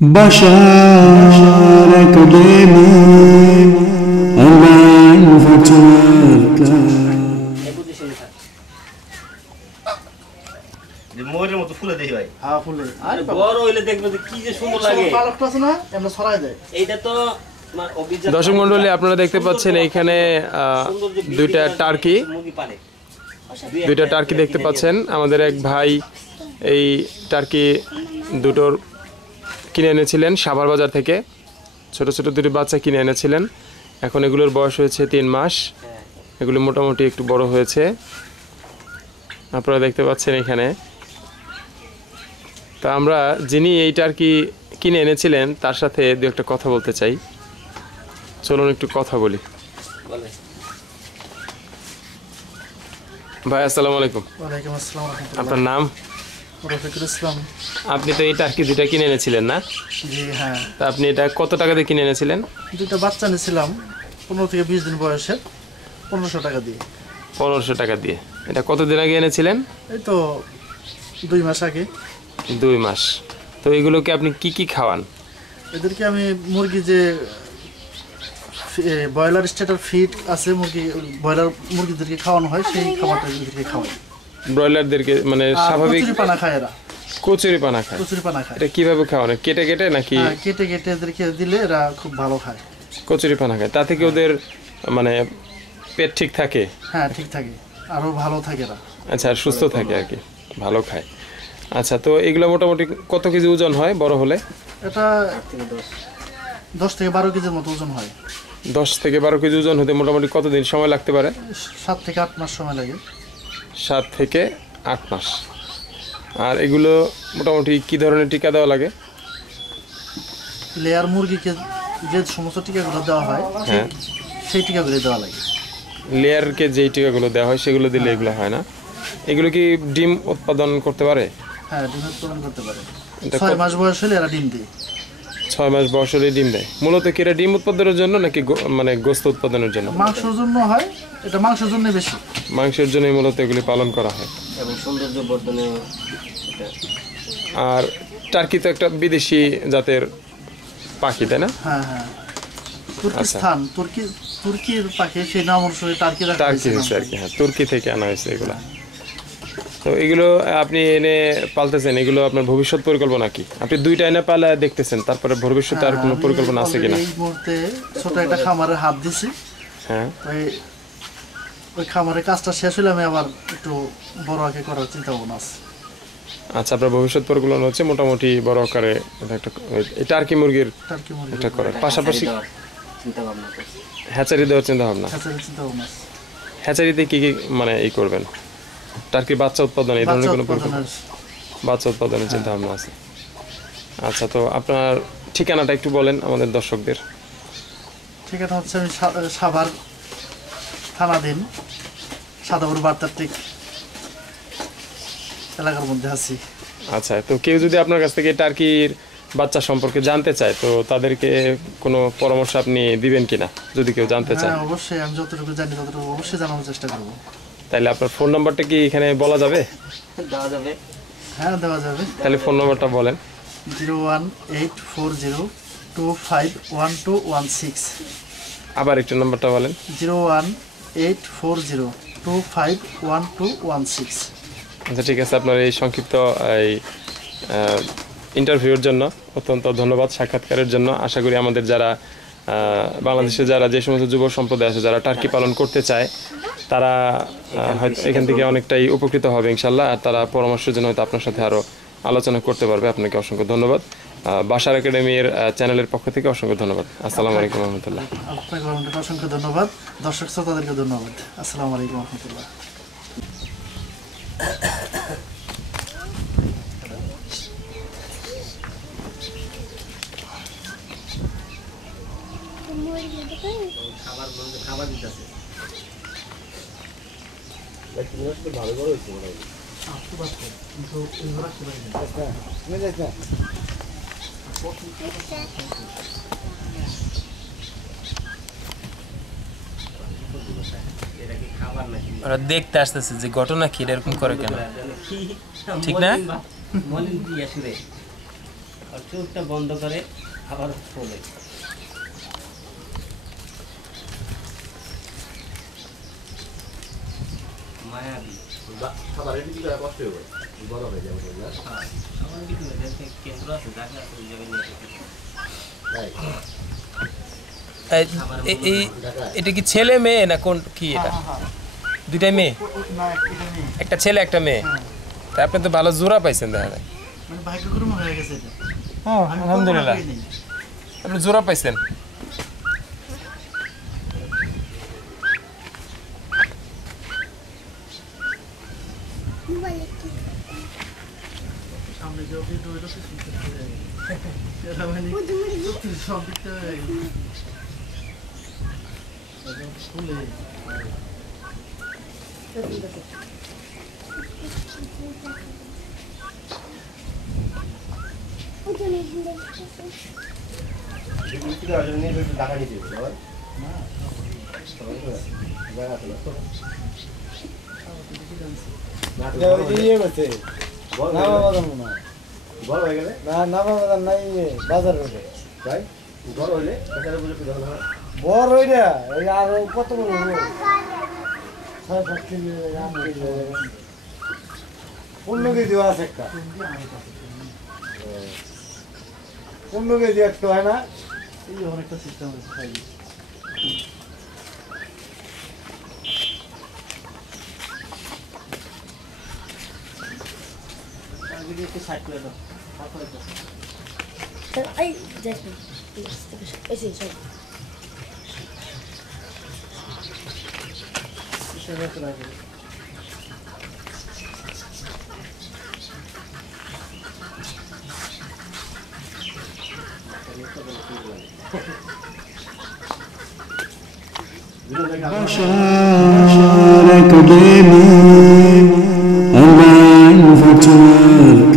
Bashar Academy Online Virtual Class মোরের মতো ফুলে দেই ভাই। হ্যাঁ ফুলে আরে বড় হইলে দেখবে যে কি যে সুন্দর লাগে। পালকটা আছে না আমরা ছড়াই দেয়। এইটা তো দর্শক মণ্ডলী আপনারা দেখতে পাচ্ছেন এইখানে দুইটা টার্কি দেখতে পাচ্ছেন। আমাদের এক ভাই এই টার্কি দুটোর কিনে এনেছিলেন সাভার বাজার থেকে। ছোট ছোট দুটি বাচ্চা কিনে এনেছিলেন। এখন এগুলোর বয়স হয়েছে 3 মাস। এগুলো মোটামুটি একটু বড় হয়েছে, আপনারা দেখতে পাচ্ছেন এখানে। তা আমরা যিনি এই টার্কি কিনে এনেছিলেন তার সাথে দু একটা কথা বলতে চাই। চলুন একটু কথা বলি। ভাই আসসালামু আলাইকুম। ওয়ালাইকুম আসসালাম ওয়া রাহমাতুল্লাহ। আপনার নাম? রফিকুল ইসলাম। আপনি তো এই টার্কি দুইটা কিনে এনেছিলেন না? জি হ্যাঁ। তা আপনি এটা কত টাকা দিয়ে কিনে এনেছিলেন? দুটো বাচ্চা নিয়েছিলাম 15 থেকে 20 দিন বয়সে, 1500 টাকা দিয়ে। 1500 টাকা দিয়ে। এটা কতদিন আগে এনেছিলেন? এই তো 2 মাস আগে। 2 মাস। তো এগুলোকে আপনি কি কি খাওয়ান? এদেরকে আমি মুরগি যে ব্রয়লার স্টেটার ফিড আছে, ব্রয়লার মুরগিদেরকে খাওয়ানো হয় সেই খাবারটা এদেরকে খাওয়াই। ব্রয়লারদেরকে মানে স্বাভাবিক কচুরি পানা খায় এরা। কচুরি পানা খায়? কচুরি পানা খায়। এটা কিভাবে খাওয়ানো? কেটে কেটে নাকি? হ্যাঁ কেটে কেটে এদেরকে দিলে এরা খুব ভালো খায়। কচুরি পানা খায়, তাতে কি ওদের মানে পেট ঠিক থাকে? হ্যাঁ ঠিক থাকে, আরো ভালো থাকে এরা। আচ্ছা, আর সুস্থ থাকে আর কি, ভালো খায়। আচ্ছা, তো এগুলো মোটামুটি কত কেজি ওজন হয় বড় হলে? এটা 10 থেকে 12 কেজির মতো ওজন হয়। 10 থেকে 12 কেজি ওজন হতে মোটামুটি কতদিন সময় লাগতে পারে? 7 থেকে 8 মাস সময় লাগে। 7 থেকে 8 মাস। আর এগুলো মোটামুটি কি ধরনের টিকা দেওয়া লাগে? লেয়ার মুরগিকে যে সমস্ত টিকাগুলো দেওয়া হয় হ্যাঁ, সেই টিকাগুলো দেওয়া লাগে। লেয়ারকে যেই টিকাগুলো দেওয়া হয় সেগুলো দিলে এগুলো হয় না? এগুলো কি ডিম উৎপাদন করতে পারে? হ্যাঁ ডিম উৎপাদন করতে পারে। এটা 6 মাস বয়স হলে এরা ডিম দেয়। 6 মাস বয়স হলে ডিম দেয়। মূলত কি এটা ডিম উৎপাদনের জন্য নাকি মানে গোশত উৎপাদনের জন্য? মাংসের জন্য হয়, এটা মাংসের জন্য বেশি। মাংসের জন্যই মূলত এগুলি পালন করা হয়। এবং সৌন্দর্য বর্ধনে আর টার্কি তো একটা বিদেশি জাতের পাখি, তাই না? হ্যাঁ হ্যাঁ, তুর্কিস্তান, তুর্কির পাখি, সেই নাম অনুসারে টার্কি রাখা টার্কি হয়েছে আর কি। হ্যাঁ, তুর্কি থেকে আনা হয়েছে এগুলো। তো এগুলো আপনি এনে পালতেছেন, এগুলো আপনার ভবিষ্যৎ পরিকল্পনা কি? আপনি দুইটা এনে পালা দেখতেছেন, তারপরে ভবিষ্যতে আর কোনো পরিকল্পনা আছে কিনা? এই মুহূর্তে ছোট একটা খামারে হাত দিছি। হ্যাঁ, ওই খামারের কাজটা শেষ হলে আমি আবার একটু বড় আকারে করার চিন্তা ভাবনা আছে। আচ্ছা, আপনার ভবিষ্যৎ পরিকল্পনা হচ্ছে মোটামুটি বড় আকারে একটা এই টার্কি মুরগির টার্কি মুরগি এটা করার পাশাপাশি চিন্তা ভাবনা করছি। হ্যাচারি দেওয়ার চিন্তা ভাবনা। চিন্তা ভাবনা আছে। হ্যাচারিতে কি কি মানে এই করবেন? টার্কির বাচ্চা উৎপাদন এই ধরনের কোনো পরিকল্পনা? বাচ্চা উৎপাদনের চিন্তা ভাবনা আছে। আচ্ছা, তো আপনার ঠিকানাটা একটু বলেন আমাদের দর্শকদের। ঠিকানা হচ্ছে আমি সাভার থানাধীন সাদাপুর বার্তাট্টিক এলাকার মধ্যে আছি। আচ্ছা, তো কেউ যদি আপনার কাছ থেকে টার্কির বাচ্চা সম্পর্কে জানতে চায় তো তাদেরকে কোনো পরামর্শ আপনি দিবেন কিনা যদি কেউ জানতে চায়? হ্যাঁ অবশ্যই, আমি যতটুকু জানি ততটুকু অবশ্যই জানানোর চেষ্টা করব। তাহলে আপনার ফোন নাম্বারটা কি এখানে বলা যাবে? দেওয়া যাবে? হ্যাঁ দেওয়া যাবে। তাহলে ফোন নাম্বারটা বলেন। 01840251216। আবার একটু নাম্বারটা বলেন। 01840251216। আচ্ছা, ঠিক আছে। আপনার এই সংক্ষিপ্ত এই ইন্টারভিউর জন্য অত্যন্ত ধন্যবাদ, সাক্ষাৎকারের জন্য। আশা করি আমাদের যারা বাংলাদেশে যারা যে সমস্ত যুব সম্প্রদায় আছে যারা টার্কি পালন করতে চায় তারা হয়তো এখান থেকে অনেকটাই উপকৃত হবে ইনশাল্লাহ। আর তারা পরামর্শের জন্য হয়তো আপনার সাথে আরও আলোচনা করতে পারবে। আপনাকে অসংখ্য ধন্যবাদ। বাশার একাডেমির চ্যানেলের পক্ষ থেকে অসংখ্য ধন্যবাদ। আসসালামু আলাইকুম রহমতুল্লাহ। আপনাকে অসংখ্য ধন্যবাদ। দর্শক শ্রোতাদেরকে ধন্যবাদ। আসসালামু আলাইকুম রহমতুল্লাহ। খাবার দিতেছে ভালো বড় হয়েছে ওরা দেখতে আসতেছে যে ঘটনা কি এরকম করে কেন, ঠিক না? আর চোখটা বন্ধ করে আবার খোলে। মায়াবী। খাবারের কিছু করা কষ্ট হবে, বড় হয়ে যাবে না? হ্যাঁ, আমার কিছু কেন্দ্র আছে, দেখা আছে ওই জায়গায় নিয়ে যেতে। এটা কি ছেলে মেয়ে না কোন কি এটা? দুইটাই মেয়ে, না এটা নেই, একটা ছেলে একটা মেয়ে। তা আপনি তো ভালো জোড়া পাইছেন দেখা যায়। মানে ভাগ্যক্রমে হয়ে গেছে এটা। হ্যাঁ আমি আলহামদুলিল্লাহ, কখনো পাইনি। আপনি জোড়া পাইছেন। সামনে যে অফিস রইল সে শুনতে পারে। এটা মানে সব দিকতে হয়ে গেছে। একদম ফুলে। কিছু আসলে নিয়ে একটু টাকা নিতে হবে, বল? না, জায়গা আছে না তো? না, তো এটা বড় ওই যে হয়ে ইয়ে করছে, বড় নামা হয়ে বাদাম মনে হয়। বড় হয়ে গেলে না নামা বাদাম নাই, ইয়ে বাজার রোডে। তাই বড় হইলে তাছাড়া বুঝে কি ধরনের হয়? বড় ওইটা, এই আরো কত বড় হলো? 6-7 কেজি, 8 কেজি হয়ে যাবে। 15 কেজিও আছে একটা। 15 কেজি একটা হয় না? এই অনেকটা সিস্টেম আছে খাই। আগে একটু সাইড করে দাও, তারপরে দাও। Ay, Jasmine. Ese, sorry. হিসেবে একটা রাখবে। بشارك بيني الآن فترك